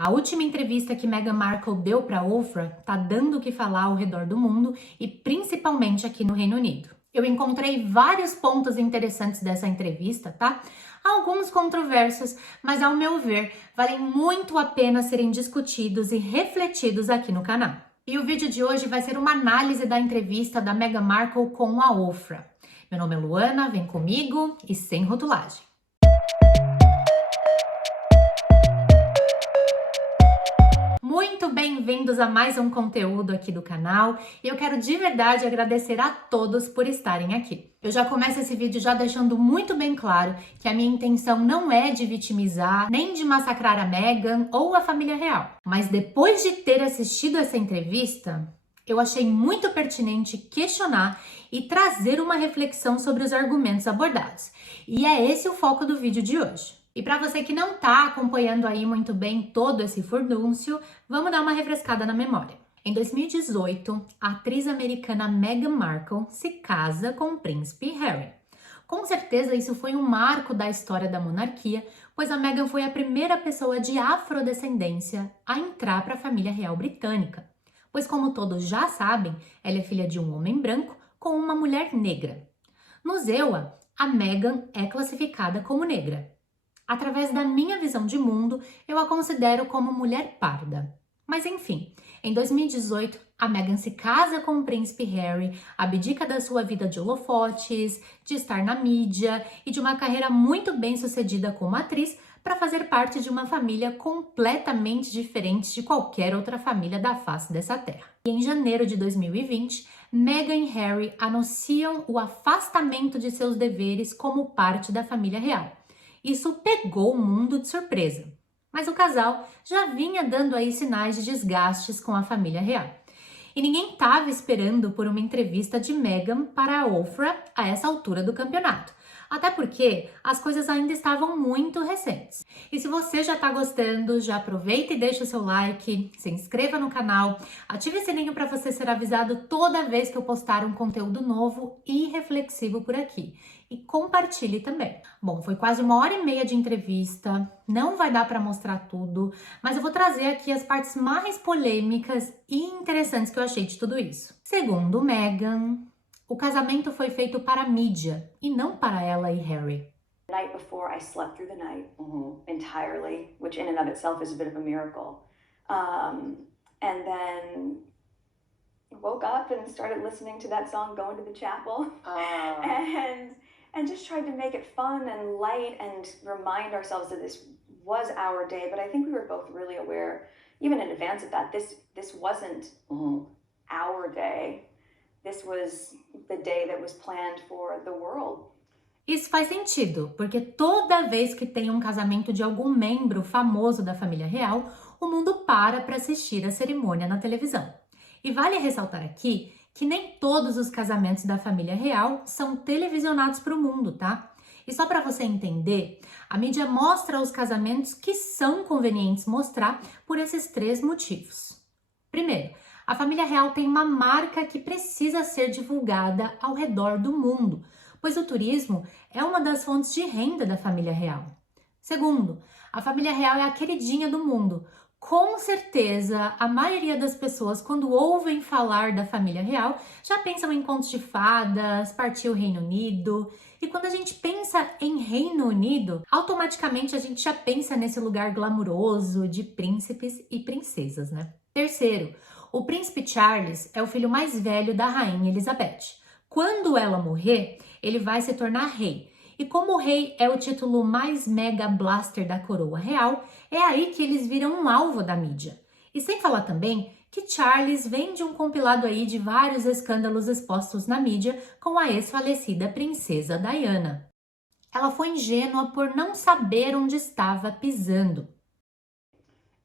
A última entrevista que Meghan Markle deu para Oprah tá dando o que falar ao redor do mundo e principalmente aqui no Reino Unido. Eu encontrei vários pontos interessantes dessa entrevista, tá? Alguns controversos, mas ao meu ver, valem muito a pena serem discutidos e refletidos aqui no canal. E o vídeo de hoje vai ser uma análise da entrevista da Meghan Markle com a Oprah. Meu nome é Luana, vem comigo e sem rotulagem. Muito bem-vindos a mais um conteúdo aqui do canal e eu quero de verdade agradecer a todos por estarem aqui. Eu já começo esse vídeo já deixando muito bem claro que a minha intenção não é de vitimizar, nem de massacrar a Meghan ou a família real. Mas depois de ter assistido essa entrevista, eu achei muito pertinente questionar e trazer uma reflexão sobre os argumentos abordados. E é esse o foco do vídeo de hoje. E para você que não está acompanhando aí muito bem todo esse furdúncio, vamos dar uma refrescada na memória. Em 2018, a atriz americana Meghan Markle se casa com o príncipe Harry. Com certeza isso foi um marco da história da monarquia, pois a Meghan foi a primeira pessoa de afrodescendência a entrar para a família real britânica. Pois como todos já sabem, ela é filha de um homem branco com uma mulher negra. No ZEUA, a Meghan é classificada como negra. Através da minha visão de mundo, eu a considero como mulher parda. Mas enfim, em 2018, a Meghan se casa com o príncipe Harry, abdica da sua vida de holofotes, de estar na mídia e de uma carreira muito bem sucedida como atriz para fazer parte de uma família completamente diferente de qualquer outra família da face dessa terra. E em janeiro de 2020, Meghan e Harry anunciam o afastamento de seus deveres como parte da família real. Isso pegou o mundo de surpresa, mas o casal já vinha dando aí sinais de desgastes com a família real. E ninguém estava esperando por uma entrevista de Meghan para a Oprah a essa altura do campeonato. Até porque as coisas ainda estavam muito recentes. E se você já está gostando, já aproveita e deixa o seu like, se inscreva no canal, ative o sininho para você ser avisado toda vez que eu postar um conteúdo novo e reflexivo por aqui. E compartilhe também. Bom, foi quase 1h30 de entrevista, não vai dar para mostrar tudo, mas eu vou trazer aqui as partes mais polêmicas e interessantes que eu achei de tudo isso. Segundo Meghan, o casamento foi feito para a mídia e não para ela e Harry. The night before, I slept through the night entirely, which in and of itself is a bit of a miracle. And then woke up and started listening to that song, Going to the Chapel, and just tried to make it fun and light and remind ourselves that this was our day. But I think we were both really aware, even in advance of that, this wasn't our day. This was the day that was planned for the world. Isso faz sentido, porque toda vez que tem um casamento de algum membro famoso da família real, o mundo para assistir a cerimônia na televisão. E vale ressaltar aqui que nem todos os casamentos da família real são televisionados para o mundo, tá? E só para você entender, a mídia mostra os casamentos que são convenientes mostrar por esses 3 motivos. Primeiro, a família real tem uma marca que precisa ser divulgada ao redor do mundo, pois o turismo é uma das fontes de renda da família real. Segundo, a família real é a queridinha do mundo. Com certeza, a maioria das pessoas, quando ouvem falar da família real, já pensam em contos de fadas, partir o Reino Unido. E quando a gente pensa em Reino Unido, automaticamente a gente já pensa nesse lugar glamuroso de príncipes e princesas, né? Terceiro, o príncipe Charles é o filho mais velho da rainha Elizabeth. Quando ela morrer, ele vai se tornar rei. E como o rei é o título mais mega blaster da coroa real, é aí que eles viram um alvo da mídia. E sem falar também que Charles vem de um compilado aí de vários escândalos expostos na mídia com a ex-falecida princesa Diana. Ela foi ingênua por não saber onde estava pisando.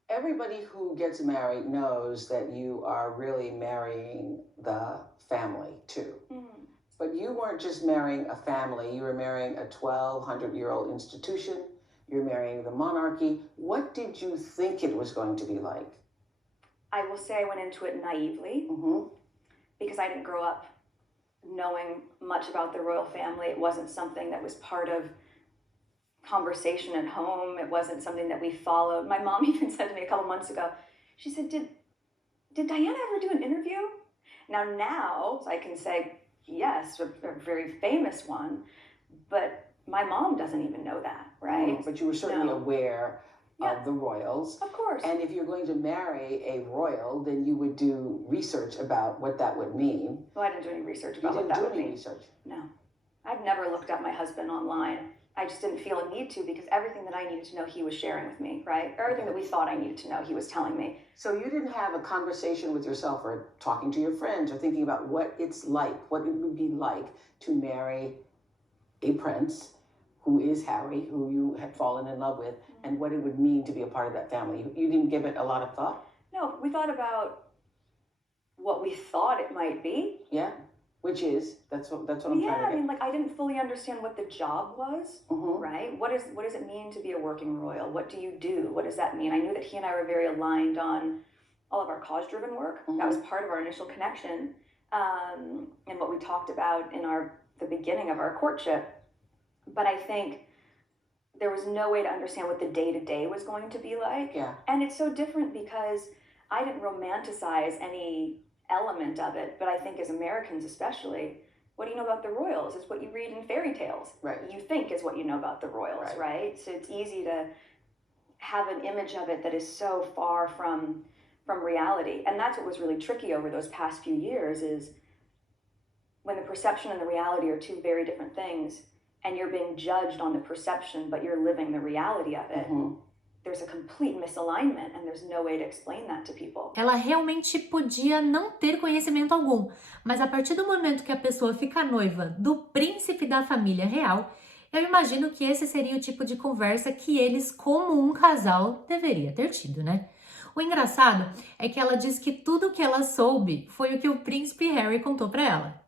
Everybody who gets married knows that you are really marrying the family too. But you weren't just marrying a family, you were marrying a 1,200-year-old institution, you're marrying the monarchy. What did you think it was going to be like? I will say I went into it naively because I didn't grow up knowing much about the royal family. It wasn't something that was part of conversation at home. It wasn't something that we followed. My mom even said to me a couple months ago, she said, did Diana ever do an interview? Now I can say, yes, a very famous one, but my mom doesn't even know that, right? But you were certainly aware of the royals. Of course. And if you're going to marry a royal, then you would do research about what that would mean. Well, I didn't do any research about what that would mean. You didn't do any research? No. I've never looked up my husband online. I just didn't feel a need to, because everything that I needed to know he was sharing with me, right? Everything that we thought I needed to know, he was telling me. So you didn't have a conversation with yourself or talking to your friends or thinking about what it's like, what it would be like to marry a prince who is Harry, who you had fallen in love with, and what it would mean to be a part of that family. You didn't give it a lot of thought? No, we thought about what we thought it might be. Yeah, which is, that's what I'm trying to get. Yeah, I mean, like, I didn't fully understand what the job was, right? What does it mean to be a working royal? What do you do? What does that mean? I knew that he and I were very aligned on all of our cause-driven work. That was part of our initial connection, and what we talked about in the beginning of our courtship. But I think there was no way to understand what the day-to-day was going to be like. Yeah. And it's so different because I didn't romanticize any element of it, but I think as Americans especially, what do you know about the royals is what you read in fairy tales. Right. You think is what you know about the royals, right? So it's easy to have an image of it that is so far from reality. And that's what was really tricky over those past few years, is when the perception and the reality are two very different things, and you're being judged on the perception, but you're living the reality of it. There's a complete misalignment, and there's no way to explain that to people. Ela realmente podia não ter conhecimento algum, mas a partir do momento que a pessoa fica noiva do príncipe da família real, eu imagino que esse seria o tipo de conversa que eles, como um casal, deveria ter tido, né? O engraçado é que ela diz que tudo o que ela soube foi o que o príncipe Harry contou pra ela.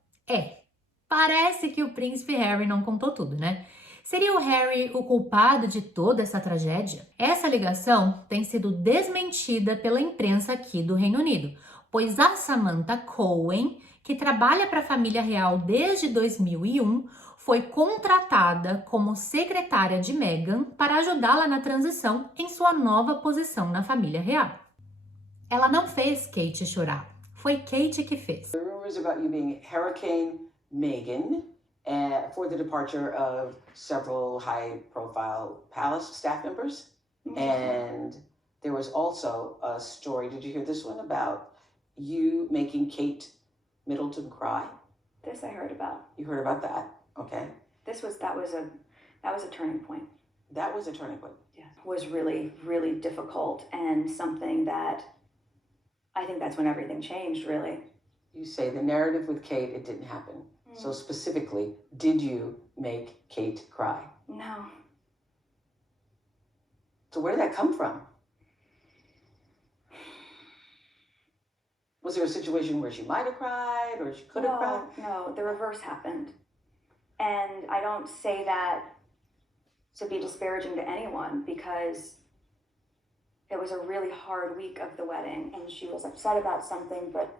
Parece que o príncipe Harry não contou tudo, né? Seria o Harry o culpado de toda essa tragédia? Essa ligação tem sido desmentida pela imprensa aqui do Reino Unido, pois a Samantha Cohen, que trabalha para a família real desde 2001, foi contratada como secretária de Meghan para ajudá-la na transição em sua nova posição na família real. Ela não fez Kate chorar, foi Kate que fez. The rumors about you being Hurricane Meghan for the departure of several high-profile palace staff members. And there was also a story, did you hear this one, about you making Kate Middleton cry? This I heard about. You heard about that? Okay. That was a turning point. That was a turning point. Yeah. It was really, really difficult, and something that I think that's when everything changed, really. You say the narrative with Kate, it didn't happen. So specifically, did you make Kate cry? No. So where did that come from? Was there a situation where she might have cried or she could have cried? No, the reverse happened. And I don't say that to be disparaging to anyone, because it was a really hard week of the wedding, and she was upset about something, but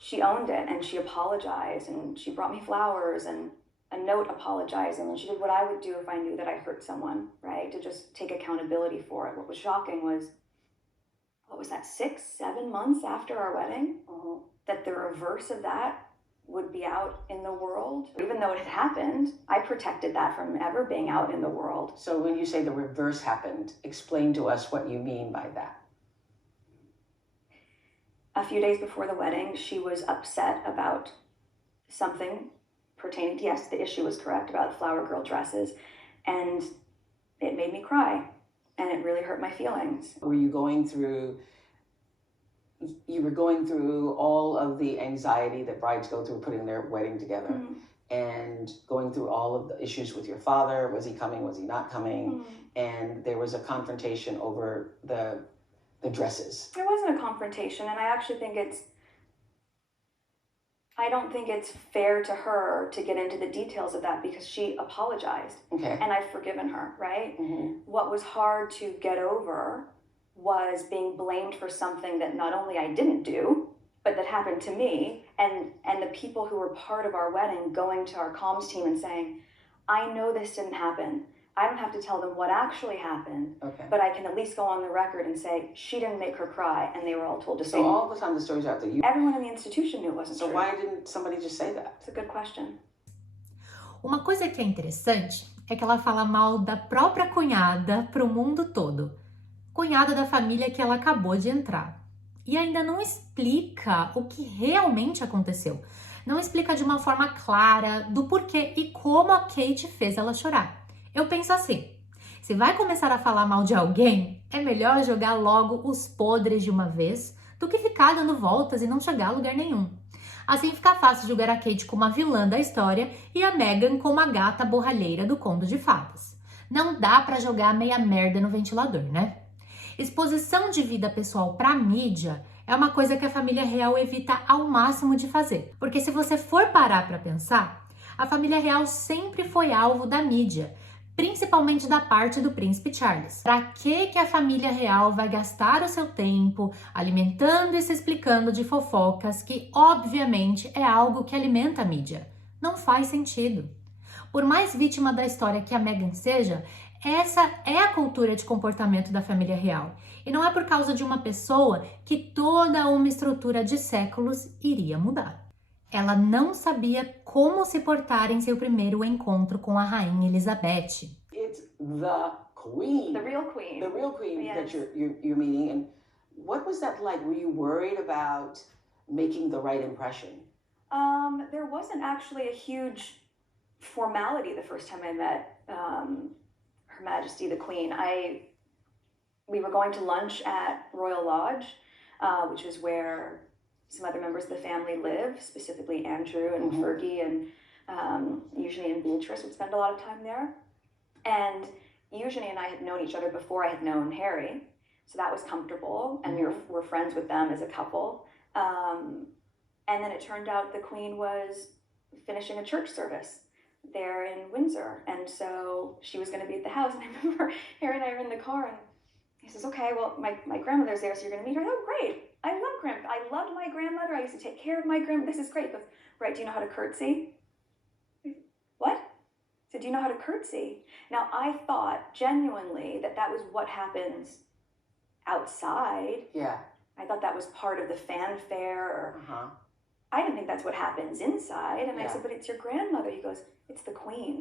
she owned it, and she apologized, and she brought me flowers and a note apologizing, and she did what I would do if I knew that I hurt someone, right? To just take accountability for it. What was shocking was, what was that, 6-7 months after our wedding, that the reverse of that would be out in the world. Even though it had happened, I protected that from ever being out in the world. So when you say the reverse happened, explain to us what you mean by that. A few days before the wedding, she was upset about something pertaining, yes, the issue was correct, about the flower girl dresses, and it made me cry, and it really hurt my feelings. Were you going through, all of the anxiety that brides go through putting their wedding together, and going through all of the issues with your father? Was he coming? Was he not coming? And there was a confrontation over the dresses. There wasn't a confrontation, and I actually think I don't think it's fair to her to get into the details of that, because she apologized. Okay. And I've forgiven her, right? What was hard to get over was being blamed for something that not only I didn't do, but that happened to me, and the people who were part of our wedding going to our comms team and saying, I know this didn't happen. I don't have to tell them what actually happened, but I can at least go on the record and say, she didn't make her cry, and they were all told to say. So all the time the stories out there, everyone in the institution knew it wasn't true. So why didn't somebody just say that? It's a good question. Uma coisa que é interessante é que ela fala mal da própria cunhada para o mundo todo. Cunhada da família que ela acabou de entrar. E ainda não explica o que realmente aconteceu. Não explica de uma forma clara do porquê e como a Kate fez ela chorar. Eu penso assim, se vai começar a falar mal de alguém, é melhor jogar logo os podres de uma vez do que ficar dando voltas e não chegar a lugar nenhum. Assim fica fácil julgar a Kate como a vilã da história e a Meghan como a gata borralheira do conto de fadas. Não dá pra jogar meia merda no ventilador, né? Exposição de vida pessoal pra mídia é uma coisa que a família real evita ao máximo de fazer. Porque se você for parar pra pensar, a família real sempre foi alvo da mídia, principalmente da parte do príncipe Charles. Pra que a família real vai gastar o seu tempo alimentando e se explicando de fofocas que, obviamente, é algo que alimenta a mídia? Não faz sentido. Por mais vítima da história que a Meghan seja, essa é a cultura de comportamento da família real. E não é por causa de uma pessoa que toda uma estrutura de séculos iria mudar. Ela não sabia como se portar em seu primeiro encontro com a rainha Elizabeth. It's the queen. The real queen. The real queen Yes. that you're meeting. And what was that like? Were you worried about making the right impression? There wasn't actually a huge formality the first time I met Her Majesty the Queen. We were going to lunch at Royal Lodge, which is where some other members of the family live, specifically Andrew and Fergie and Eugenie and Beatrice would spend a lot of time there. And Eugenie and I had known each other before I had known Harry, so that was comfortable, and we were friends with them as a couple. And then it turned out the Queen was finishing a church service there in Windsor, and so she was going to be at the house. And I remember Harry and I were in the car, and he says, "Okay, well, my grandmother's there, so you're going to meet her." Oh, great! I loved my grandmother. I used to take care of my grandmother. This is great. He goes, "Right? Do you know how to curtsy?" What? I said, "Do you know how to curtsy?" Now I thought genuinely that was what happens outside. Yeah. I thought that was part of the fanfare. Or I didn't think that's what happens inside. And I said, "But it's your grandmother." He goes, "It's the Queen."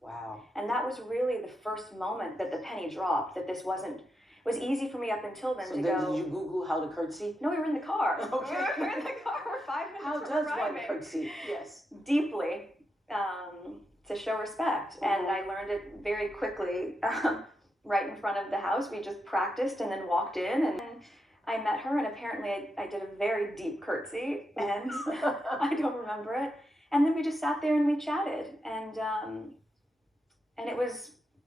Wow. And that was really the first moment that the penny dropped, that this wasn't. It was easy for me up until then to go. Did you Google how to curtsy? No, we were in the car. Okay. We were in the car for 5 minutes. How from does arriving. one curtsy? Yes. Deeply, to show respect. And I learned it very quickly right in front of the house. We just practiced and then walked in, and I met her, and apparently I did a very deep curtsy, and I don't remember it. And then we just sat there and we chatted, and it was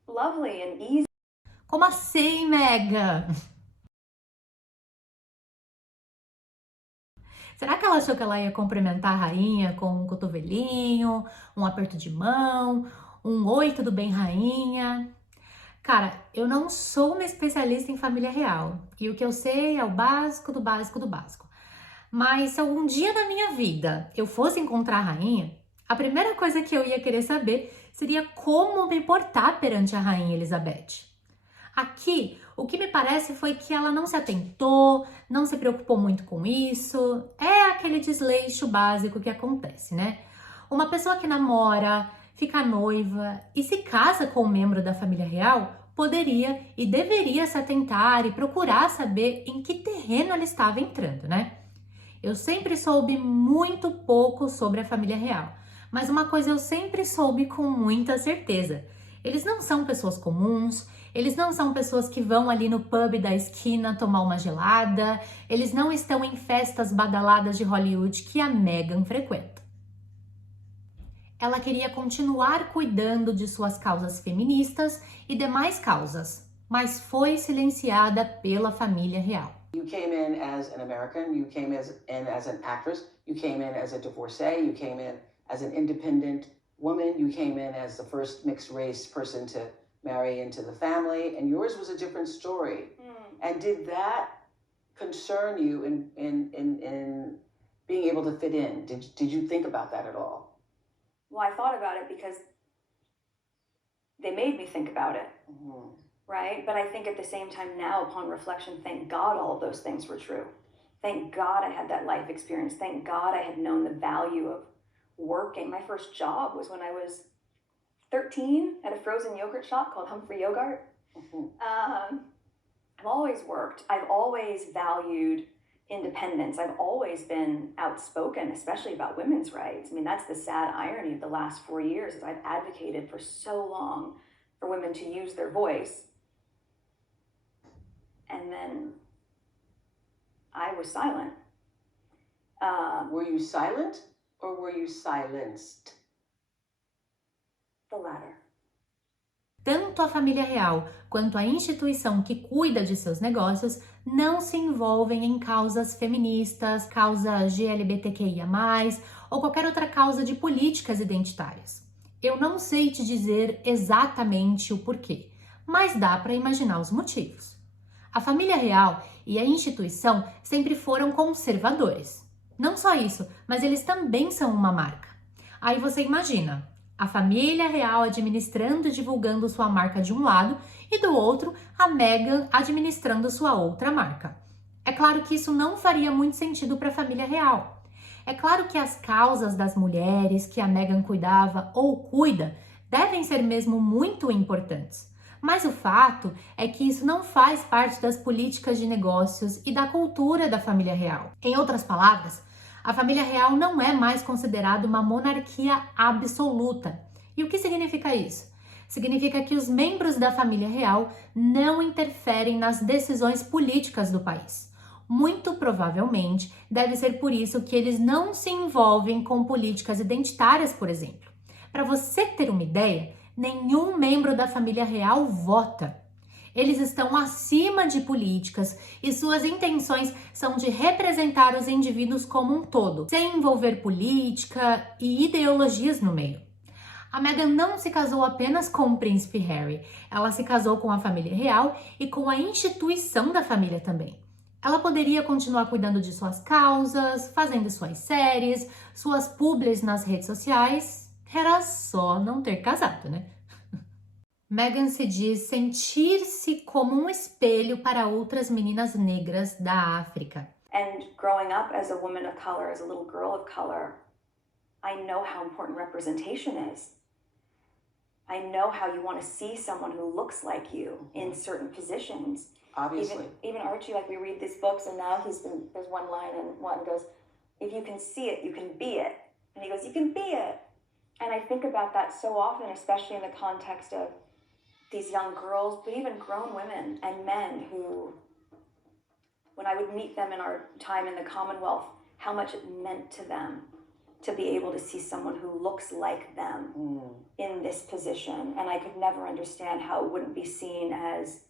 lovely and easy. Como assim, Meghan? Será que ela achou que ela ia cumprimentar a rainha com um cotovelinho, um aperto de mão, um oi, tudo bem, rainha? Cara, eu não sou uma especialista em família real, e o que eu sei é o básico do básico do básico. Mas se algum dia na minha vida eu fosse encontrar a rainha, a primeira coisa que eu ia querer saber seria como me portar perante a rainha Elizabeth. Aqui, o que me parece foi que ela não se atentou, não se preocupou muito com isso. É aquele desleixo básico que acontece, né? Uma pessoa que namora, fica noiva e se casa com um membro da família real poderia e deveria se atentar e procurar saber em que terreno ela estava entrando, né? Eu sempre soube muito pouco sobre a família real, mas uma coisa eu sempre soube com muita certeza. Eles não são pessoas comuns, eles não são pessoas que vão ali no pub da esquina tomar uma gelada, eles não estão em festas badaladas de Hollywood que a Meghan frequenta. Ela queria continuar cuidando de suas causas feministas e demais causas, mas foi silenciada pela família real. You came in as an American, you came in as an actress, you came in as a divorcee, you came in as an independent woman, you came in as the first mixed race person to marry into the family, and yours was a different story. And did that concern you in being able to fit in? Did you think about that at all? Well, I thought about it because they made me think about it, right? But I think at the same time now, upon reflection, thank God all of those things were true. Thank God I had that life experience. Thank God I had known the value of working. My first job was when I was 13 at a frozen yogurt shop called Humphrey Yogurt. I've always worked. I've always valued independence. I've always been outspoken, especially about women's rights. I mean, that's the sad irony of the last 4 years, is I've advocated for so long for women to use their voice. And then I was silent. Were you silent or were you silenced? The latter. Tanto a família real quanto a instituição que cuida de seus negócios não se envolvem em causas feministas, causas LGBTQIA+, ou qualquer outra causa de políticas identitárias. Eu não sei te dizer exatamente o porquê, mas dá para imaginar os motivos. A família real e a instituição sempre foram conservadores. Não só isso, mas eles também são uma marca. Aí você imagina, a família real administrando e divulgando sua marca de um lado e do outro a Meghan administrando sua outra marca. É claro que isso não faria muito sentido para a família real. É claro que as causas das mulheres que a Meghan cuidava ou cuida devem ser mesmo muito importantes. Mas o fato é que isso não faz parte das políticas de negócios e da cultura da família real. Em outras palavras, a família real não é mais considerada uma monarquia absoluta. E o que significa isso? Significa que os membros da família real não interferem nas decisões políticas do país. Muito provavelmente deve ser por isso que eles não se envolvem com políticas identitárias, por exemplo. Para você ter uma ideia, nenhum membro da família real vota. Eles estão acima de políticas e suas intenções são de representar os indivíduos como um todo, sem envolver política e ideologias no meio. A Meghan não se casou apenas com o príncipe Harry, ela se casou com a família real e com a instituição da família também. Ela poderia continuar cuidando de suas causas, fazendo suas séries, suas publis nas redes sociais, era só não ter casado, né? Meghan se diz sentir-se como um espelho para outras meninas negras da África. And growing up as a woman of color, as a little girl of color, I know how important representation is. I know how you want to see someone who looks like you in certain positions. Obviously. Even Archie, like we read these books and now there's one line and one goes, if you can see it, you can be it. And he goes, you can be it. And I think about that so often, especially in the context of these young girls, but even grown women and men who, when I would meet them in our time in the Commonwealth, how much it meant to them to be able to see someone who looks like them in this position. And I could never understand how it wouldn't be seen as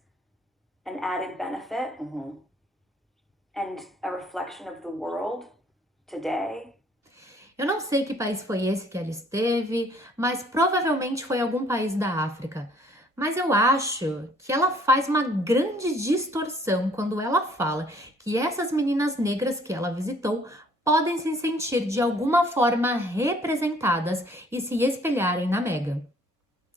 an added benefit and a reflection of the world today. Eu não sei que país foi esse que ela esteve, mas provavelmente foi algum país da África. Mas eu acho que ela faz uma grande distorção quando ela fala que essas meninas negras que ela visitou podem se sentir de alguma forma representadas e se espelharem na Meghan.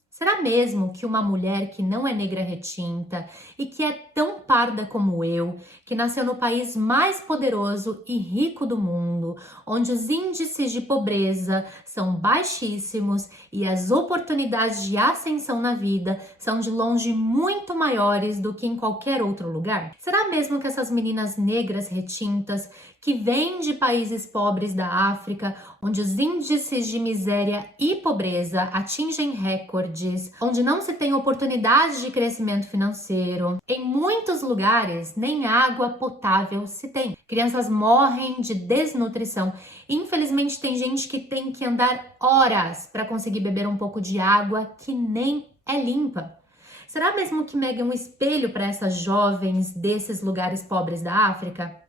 Será mesmo que uma mulher que não é negra retinta e que é tão parda como eu, que nasceu no país mais poderoso e rico do mundo, onde os índices de pobreza são baixíssimos e as oportunidades de ascensão na vida são de longe muito maiores do que em qualquer outro lugar? Será mesmo que essas meninas negras retintas que vêm de países pobres da África, onde os índices de miséria e pobreza atingem recordes, onde não se tem oportunidade de crescimento financeiro, em muitos lugares nem água potável se tem. Crianças morrem de desnutrição. Infelizmente tem gente que tem que andar horas para conseguir beber um pouco de água que nem é limpa. Será mesmo que Meghan é um espelho para essas jovens desses lugares pobres da África?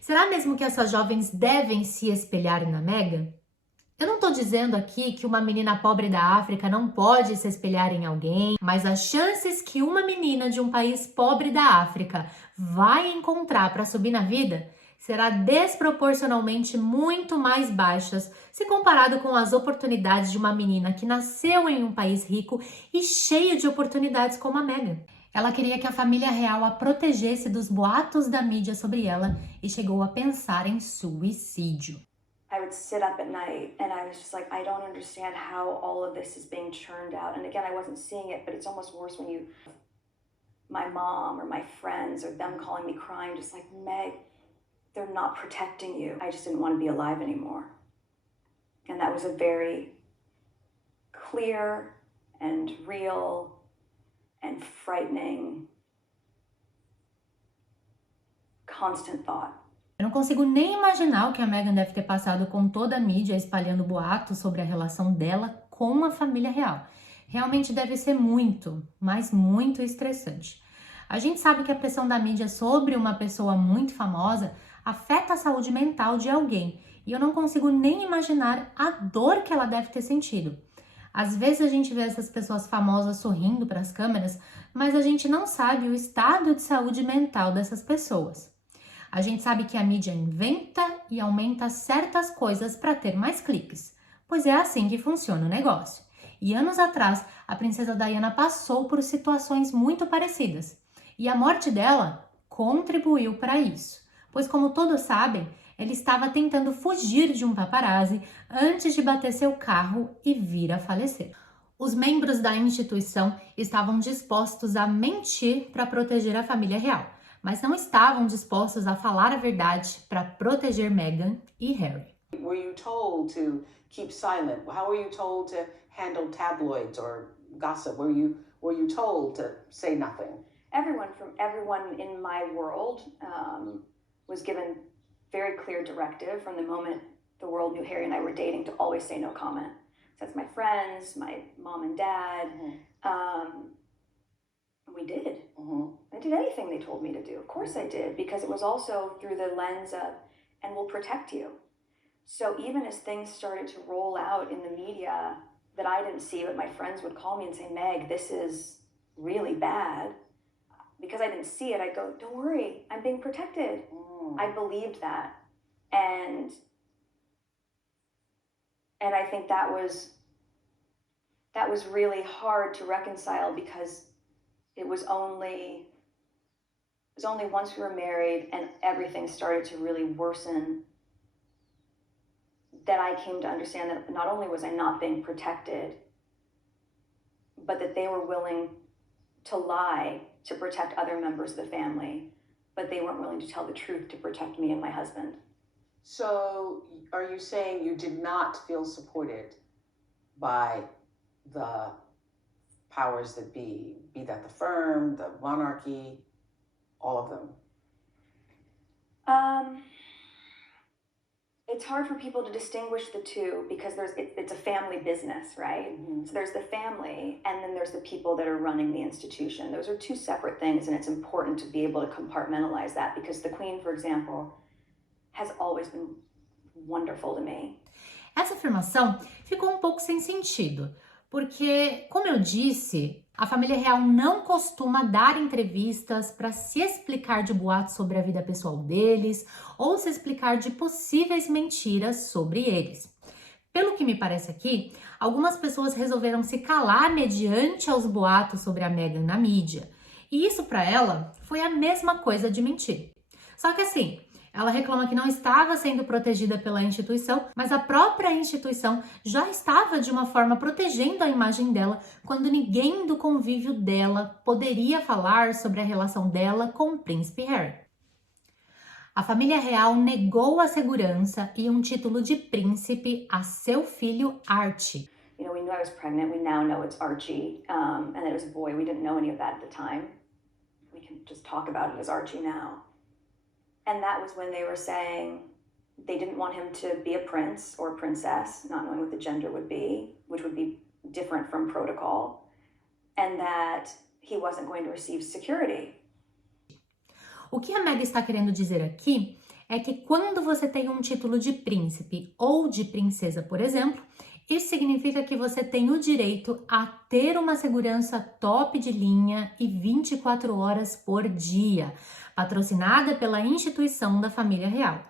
Será mesmo que essas jovens devem se espelhar na Meghan? Eu não estou dizendo aqui que uma menina pobre da África não pode se espelhar em alguém, mas as chances que uma menina de um país pobre da África vai encontrar para subir na vida será desproporcionalmente muito mais baixas se comparado com as oportunidades de uma menina que nasceu em um país rico e cheio de oportunidades como a Meghan. Ela queria que a família real a protegesse dos boatos da mídia sobre ela e chegou a pensar em suicídio. I would sit up at night and I was just like, I don't understand how all of this is being churned out. And again, I wasn't seeing it, but it's almost worse when you, my mom or my friends or them calling me crying, just like, Meg, they're not protecting you. I just didn't want to be alive anymore. And that was a very clear and real and frightening, constant thought. Eu não consigo nem imaginar o que a Meghan deve ter passado com toda a mídia espalhando boatos sobre a relação dela com a família real. Realmente deve ser muito, mas muito estressante. A gente sabe que a pressão da mídia sobre uma pessoa muito famosa afeta a saúde mental de alguém. E eu não consigo nem imaginar a dor que ela deve ter sentido. Às vezes a gente vê essas pessoas famosas sorrindo para as câmeras, mas a gente não sabe o estado de saúde mental dessas pessoas. A gente sabe que a mídia inventa e aumenta certas coisas para ter mais cliques, pois é assim que funciona o negócio. E anos atrás, a princesa Diana passou por situações muito parecidas. E a morte dela contribuiu para isso, pois como todos sabem, ele estava tentando fugir de um paparazzi antes de bater seu carro e vir a falecer. Os membros da instituição estavam dispostos a mentir para proteger a família real, mas não estavam dispostos a falar a verdade para proteger Meghan e Harry. Were you told to keep silent? How were you told to handle tabloids or gossip? Were you told to say nothing? Everyone in my world was given very clear directive from the moment the world knew Harry and I were dating to always say no comment. So that's my friends, my mom and dad. We did. I did anything they told me to do. Of course I did, because it was also through the lens of, and we'll protect you. So even as things started to roll out in the media that I didn't see, but my friends would call me and say, Meg, this is really bad. Because I didn't see it, I'd go, don't worry, I'm being protected. I believed that. And I think that was really hard to reconcile, because it was only once we were married and everything started to really worsen that I came to understand that not only was I not being protected, but that they were willing to lie to protect other members of the family, but they weren't willing to tell the truth to protect me and my husband. So are you saying you did not feel supported by the powers that be that the firm, the monarchy, all of them? It's hard for people to distinguish the two, because it's a family business, right? So there's the family, and then there's the people that are running the institution. Those are two separate things, and it's important to be able to compartmentalize that, because the Queen, for example, has always been wonderful to me. Essa afirmação ficou um pouco sem sentido, porque, como eu disse, a família real não costuma dar entrevistas para se explicar de boatos sobre a vida pessoal deles ou se explicar de possíveis mentiras sobre eles. Pelo que me parece aqui, algumas pessoas resolveram se calar mediante aos boatos sobre a Meghan na mídia. E isso para ela foi a mesma coisa de mentir. Só que assim, ela reclama que não estava sendo protegida pela instituição, mas a própria instituição já estava de uma forma protegendo a imagem dela quando ninguém do convívio dela poderia falar sobre a relação dela com o príncipe Harry. A família real negou a segurança e um título de príncipe a seu filho Archie. You know, we knew I was pregnant. We now know it's Archie, and that it was a boy. We didn't know any of that at the time. We can just talk about it as Archie now. And that was when they were saying they didn't want him to be a prince or a princess, not knowing what the gender would be, which would be different from protocol, and that he wasn't going to receive security. O que a Meghan está querendo dizer aqui é que quando você tem um título de príncipe ou de princesa, por exemplo, Isso significa que você tem o direito a ter uma segurança top de linha e 24 horas por dia, patrocinada pela instituição da família real.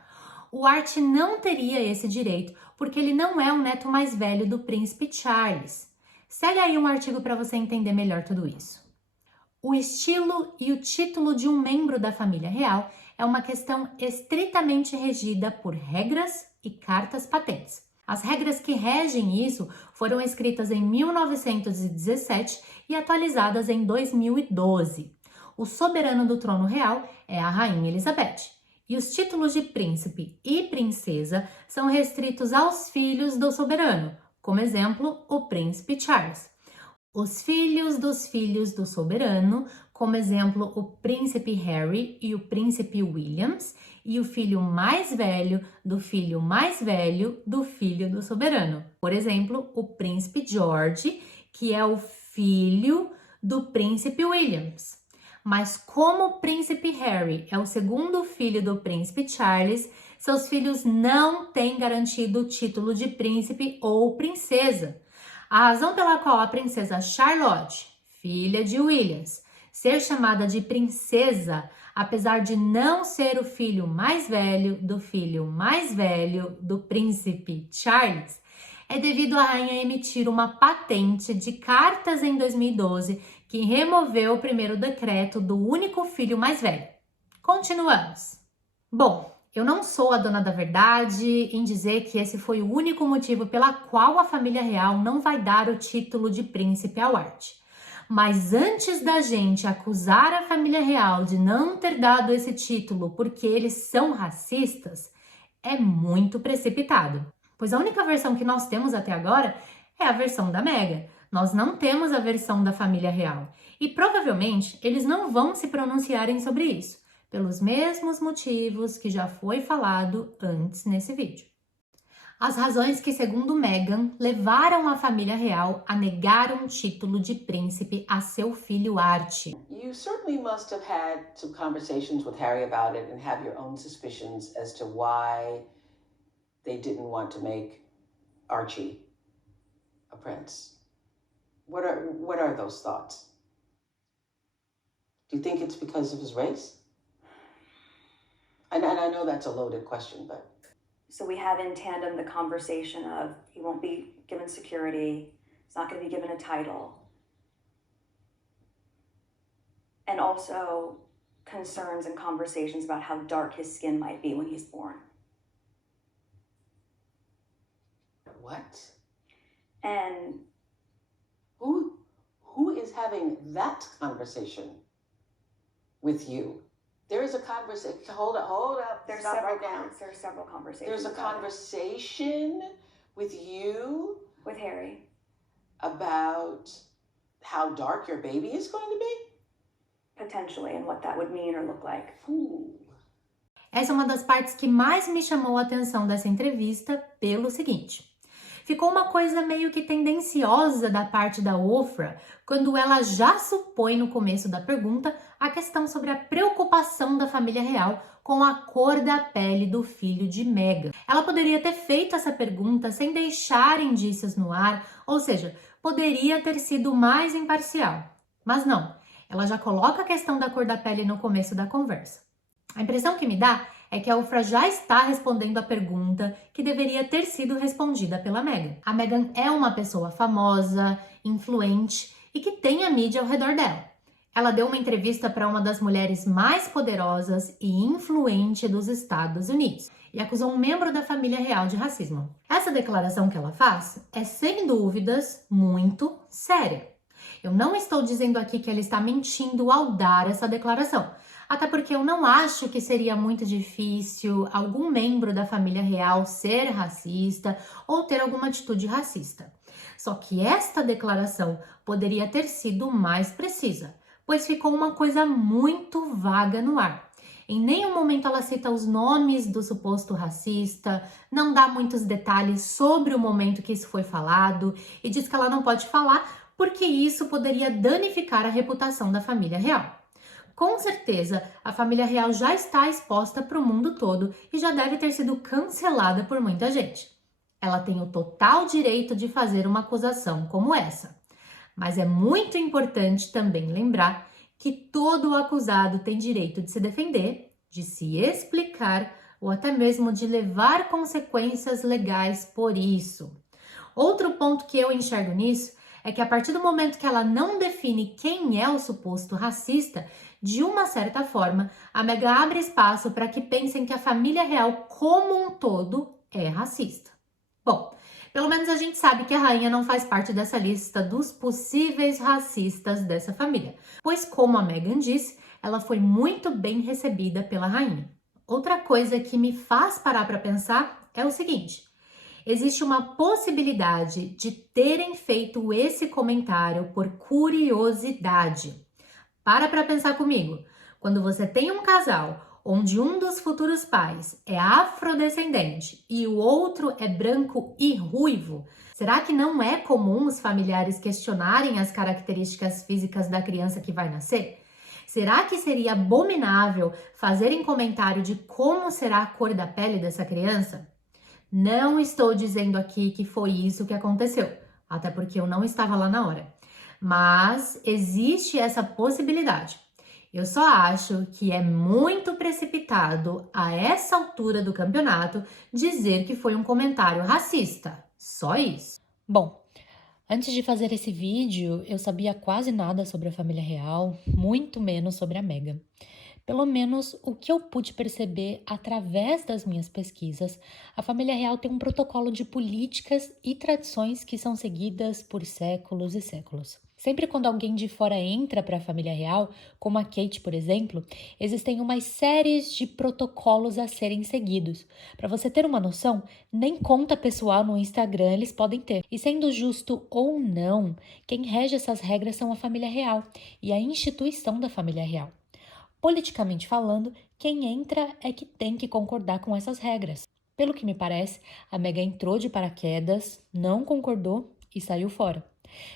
O Archie não teria esse direito porque ele não é o neto mais velho do príncipe Charles. Segue aí um artigo para você entender melhor tudo isso. O estilo e o título de um membro da família real é uma questão estritamente regida por regras e cartas patentes. As regras que regem isso foram escritas em 1917 e atualizadas em 2012. O soberano do trono real é a Rainha Elizabeth. E os títulos de príncipe e princesa são restritos aos filhos do soberano, como exemplo, o príncipe Charles. Os filhos do soberano, como exemplo, o príncipe Harry e o príncipe Williams, e o filho mais velho do filho mais velho do filho do soberano. Por exemplo, o príncipe George, que é o filho do príncipe Williams. Mas como o príncipe Harry é o segundo filho do príncipe Charles, seus filhos não têm garantido o título de príncipe ou princesa. A razão pela qual a princesa Charlotte, filha de Williams, ser chamada de princesa, apesar de não ser o filho mais velho do príncipe Charles, é devido à rainha emitir uma patente de cartas em 2012 que removeu o primeiro decreto do único filho mais velho. Continuamos. Bom, eu não sou a dona da verdade em dizer que esse foi o único motivo pela qual a família real não vai dar o título de príncipe ao Archie. Mas antes da gente acusar a família real de não ter dado esse título porque eles são racistas, é muito precipitado. Pois a única versão que nós temos até agora é a versão da Meghan. Nós não temos a versão da família real. E provavelmente eles não vão se pronunciarem sobre isso, pelos mesmos motivos que já foi falado antes nesse vídeo. As razões que, segundo Meghan, levaram a família real a negar um título de príncipe a seu filho Archie. You certainly must have had some conversations with Harry about it and have your own suspicions as to why they didn't want to make Archie a prince. What are those thoughts? Do you think it's because of his race? And I know that's a loaded question, but... So we have in tandem the conversation of he won't be given security, he's not going to be given a title. And also concerns and conversations about how dark his skin might be when he's born. What? And who is having that conversation with you? There is a conversation. Hold up. There's Stop several right now. there are several conversations. There's a conversation with you with Harry about how dark your baby is going to be? Potentially, and what that would mean or look like. Essa é uma das partes que mais me chamou a atenção dessa entrevista pelo seguinte. Ficou uma coisa meio que tendenciosa da parte da Oprah, quando ela já supõe no começo da pergunta a questão sobre a preocupação da família real com a cor da pele do filho de Meghan. Ela poderia ter feito essa pergunta sem deixar indícios no ar, ou seja, poderia ter sido mais imparcial. Mas não, ela já coloca a questão da cor da pele no começo da conversa. A impressão que me dá é que a Oprah já está respondendo a pergunta que deveria ter sido respondida pela Meghan. A Meghan é uma pessoa famosa, influente e que tem a mídia ao redor dela. Ela deu uma entrevista para uma das mulheres mais poderosas e influentes dos Estados Unidos e acusou um membro da família real de racismo. Essa declaração que ela faz é, sem dúvidas, muito séria. Eu não estou dizendo aqui que ela está mentindo ao dar essa declaração, até porque eu não acho que seria muito difícil algum membro da família real ser racista ou ter alguma atitude racista. Só que esta declaração poderia ter sido mais precisa, pois ficou uma coisa muito vaga no ar. Em nenhum momento ela cita os nomes do suposto racista, não dá muitos detalhes sobre o momento que isso foi falado e diz que ela não pode falar porque isso poderia danificar a reputação da família real. Com certeza, a família real já está exposta para o mundo todo e já deve ter sido cancelada por muita gente. Ela tem o total direito de fazer uma acusação como essa. Mas é muito importante também lembrar que todo acusado tem direito de se defender, de se explicar ou até mesmo de levar consequências legais por isso. Outro ponto que eu enxergo nisso é que a partir do momento que ela não define quem é o suposto racista, de uma certa forma, a Meghan abre espaço para que pensem que a família real como um todo é racista. Bom, pelo menos a gente sabe que a rainha não faz parte dessa lista dos possíveis racistas dessa família, pois, como a Meghan disse, ela foi muito bem recebida pela rainha. Outra coisa que me faz parar para pensar é o seguinte: existe uma possibilidade de terem feito esse comentário por curiosidade. Para pensar comigo. Quando você tem um casal onde um dos futuros pais é afrodescendente e o outro é branco e ruivo, será que não é comum os familiares questionarem as características físicas da criança que vai nascer? Será que seria abominável fazerem comentário de como será a cor da pele dessa criança? Não estou dizendo aqui que foi isso que aconteceu, até porque eu não estava lá na hora. Mas existe essa possibilidade. Eu só acho que é muito precipitado a essa altura do campeonato dizer que foi um comentário racista. Só isso. Bom, antes de fazer esse vídeo, eu sabia quase nada sobre a família real, muito menos sobre a Meghan. Pelo menos o que eu pude perceber através das minhas pesquisas, a família real tem um protocolo de políticas e tradições que são seguidas por séculos e séculos. Sempre quando alguém de fora entra para a família real, como a Kate, por exemplo, existem umas séries de protocolos a serem seguidos. Para você ter uma noção, nem conta pessoal no Instagram eles podem ter. E sendo justo ou não, quem rege essas regras são a família real e a instituição da família real. Politicamente falando, quem entra é que tem que concordar com essas regras. Pelo que me parece, a Meghan entrou de paraquedas, não concordou e saiu fora.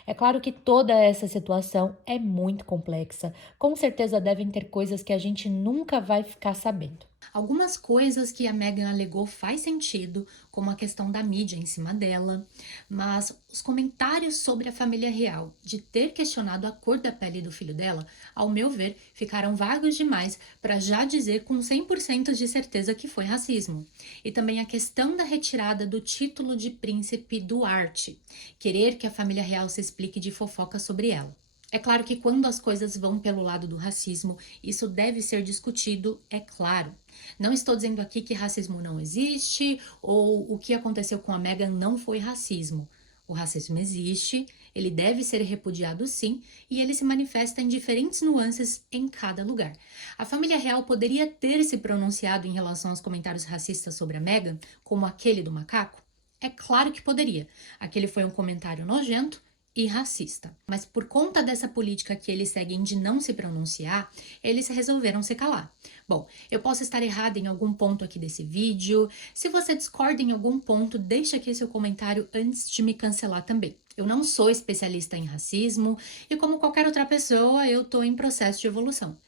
É claro que toda essa situação é muito complexa. Com certeza devem ter coisas que a gente nunca vai ficar sabendo. Algumas coisas que a Meghan alegou faz sentido, como a questão da mídia em cima dela, mas os comentários sobre a família real de ter questionado a cor da pele do filho dela, ao meu ver, ficaram vagos demais para já dizer com 100% de certeza que foi racismo. E também a questão da retirada do título de príncipe do ARCHIE, querer que a família real se explique de fofoca sobre ela. É claro que quando as coisas vão pelo lado do racismo, isso deve ser discutido, é claro. Não estou dizendo aqui que racismo não existe ou o que aconteceu com a Meghan não foi racismo. O racismo existe, ele deve ser repudiado sim, e ele se manifesta em diferentes nuances em cada lugar. A família real poderia ter se pronunciado em relação aos comentários racistas sobre a Meghan, como aquele do macaco? É claro que poderia. Aquele foi um comentário nojento e racista. Mas por conta dessa política que eles seguem de não se pronunciar, eles resolveram se calar. Bom, eu posso estar errada em algum ponto aqui desse vídeo. Se você discorda em algum ponto, deixa aqui seu comentário antes de me cancelar também. Eu não sou especialista em racismo e, como qualquer outra pessoa, eu estou em processo de evolução.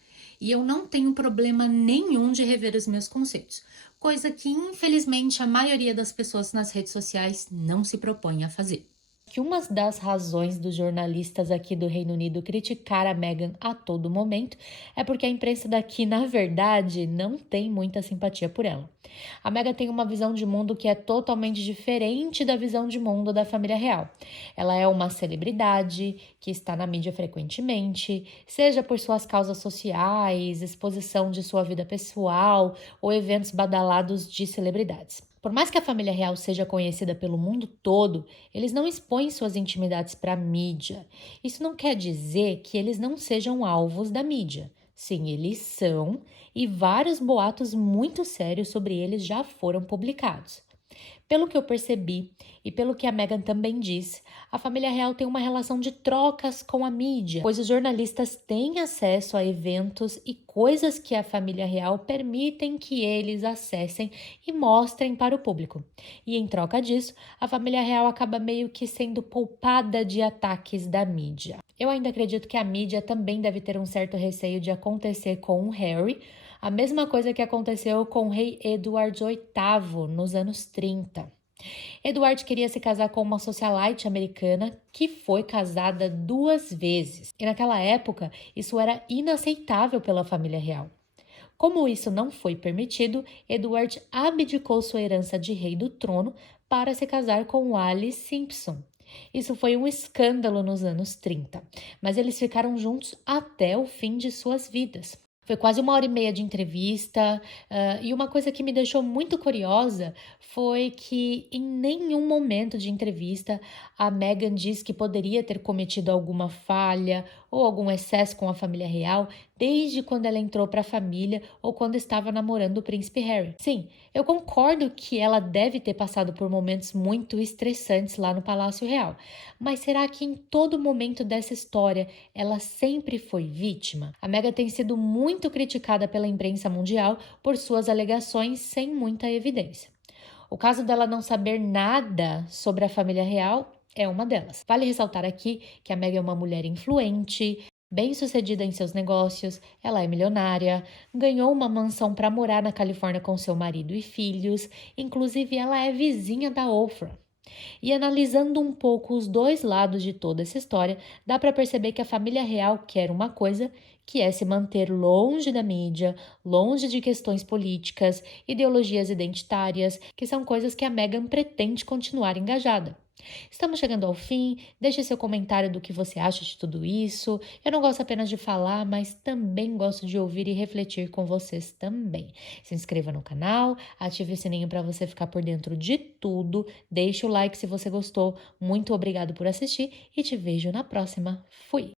E eu não tenho problema nenhum de rever os meus conceitos, coisa que, infelizmente, a maioria das pessoas nas redes sociais não se propõe a fazer. Que uma das razões dos jornalistas aqui do Reino Unido criticar a Meghan a todo momento é porque a imprensa daqui, na verdade, não tem muita simpatia por ela. A Meghan tem uma visão de mundo que é totalmente diferente da visão de mundo da família real. Ela é uma celebridade que está na mídia frequentemente, seja por suas causas sociais, exposição de sua vida pessoal ou eventos badalados de celebridades. Por mais que a família real seja conhecida pelo mundo todo, eles não expõem suas intimidades para a mídia. Isso não quer dizer que eles não sejam alvos da mídia. Sim, eles são, e vários boatos muito sérios sobre eles já foram publicados. Pelo que eu percebi e pelo que a Meghan também disse, a família real tem uma relação de trocas com a mídia, pois os jornalistas têm acesso a eventos e coisas que a família real permitem que eles acessem e mostrem para o público. E em troca disso, a família real acaba meio que sendo poupada de ataques da mídia. Eu ainda acredito que a mídia também deve ter um certo receio de acontecer com o Harry, a mesma coisa que aconteceu com o rei Edward VIII nos anos 30. Edward queria se casar com uma socialite americana que foi casada 2 vezes. E naquela época, isso era inaceitável pela família real. Como isso não foi permitido, Edward abdicou sua herança de rei do trono para se casar com Alice Simpson. Isso foi um escândalo nos anos 30, mas eles ficaram juntos até o fim de suas vidas. Foi quase 1h30 de entrevista, e uma coisa que me deixou muito curiosa foi que em nenhum momento de entrevista a Meghan disse que poderia ter cometido alguma falha ou algum excesso com a família real desde quando ela entrou para a família ou quando estava namorando o príncipe Harry. Sim, eu concordo que ela deve ter passado por momentos muito estressantes lá no Palácio Real, mas será que em todo momento dessa história ela sempre foi vítima? A Meghan tem sido muito criticada pela imprensa mundial por suas alegações sem muita evidência. O caso dela não saber nada sobre a família real é uma delas. Vale ressaltar aqui que a Meghan é uma mulher influente, bem-sucedida em seus negócios, ela é milionária, ganhou uma mansão para morar na Califórnia com seu marido e filhos, inclusive ela é vizinha da Oprah. E analisando um pouco os dois lados de toda essa história, dá para perceber que a família real quer uma coisa, que é se manter longe da mídia, longe de questões políticas, ideologias identitárias, que são coisas que a Meghan pretende continuar engajada. Estamos chegando ao fim, deixe seu comentário do que você acha de tudo isso. Eu não gosto apenas de falar, mas também gosto de ouvir e refletir com vocês também. Se inscreva no canal, ative o sininho para você ficar por dentro de tudo, deixe o like se você gostou. Muito obrigado por assistir e te vejo na próxima. Fui!